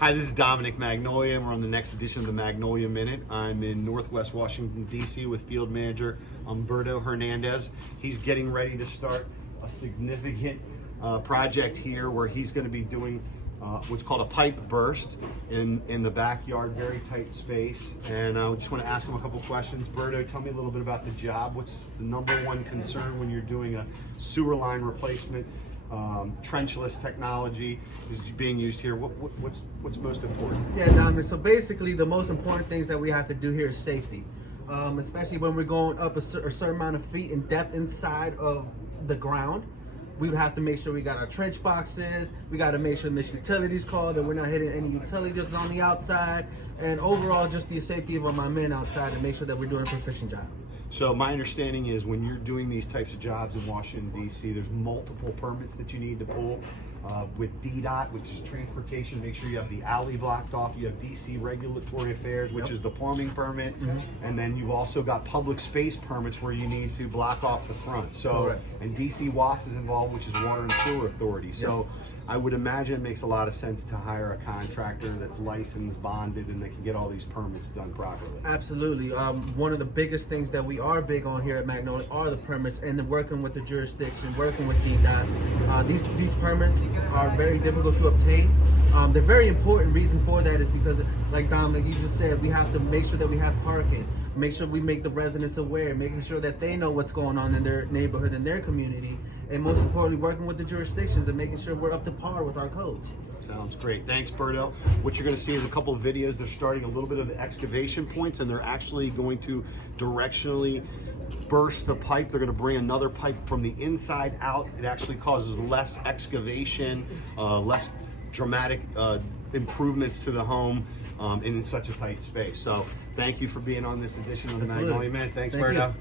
Hi, this is Dominic Magnolia, and we're on the next edition of the Magnolia Minute. I'm in Northwest Washington, D.C. with Field Manager Humberto Hernandez. He's getting ready to start a significant project here where he's going to be doing what's called a pipe burst in the backyard, very tight space. And I just want to ask him a couple questions. Berto, tell me a little bit about the job. What's the number one concern when you're doing a sewer line replacement? Trenchless technology is being used here. What's most important? Yeah, Dominic. So basically, the most important things that we have to do here is safety, especially when we're going up a certain amount of feet in depth inside of the ground. We would have to make sure we got our trench boxes. We got to make sure this utilities called, that we're not hitting any utilities on the outside, and overall just the safety of my men outside and make sure that we're doing a proficient job. So my understanding is when you're doing these types of jobs in Washington, D.C., there's multiple permits that you need to pull. With DDOT, which is transportation, make sure you have the alley blocked off. You have D.C. Regulatory Affairs, which is the plumbing permit. And then you've also got public space permits where you need to block off the front. So, and D.C. WAS is involved, which is Water and Sewer Authority. So I would imagine it makes a lot of sense to hire a contractor that's licensed, bonded, and they can get all these permits done properly. Absolutely. One of the biggest things that we are big on here at Magnolia are the permits, and then working with the jurisdiction, working with DDOT. These permits are very difficult to obtain. They're very important. Reason for that is because, like Dominic, you just said, we have to make sure that we have parking, make sure we make the residents aware, making sure that they know what's going on in their neighborhood and their community, and most importantly, working with the jurisdictions and making sure we're up to par with our codes. Sounds great. Thanks, Berto. What you're going to see is a couple of videos. They're starting a little bit of the excavation points, and they're actually going to directionally burst the pipe. They're going to bring another pipe from the inside out. It actually causes less excavation, less dramatic improvements to the home in such a tight space. So thank you for being on this edition of the Magnolia Minute. Thanks, Berto.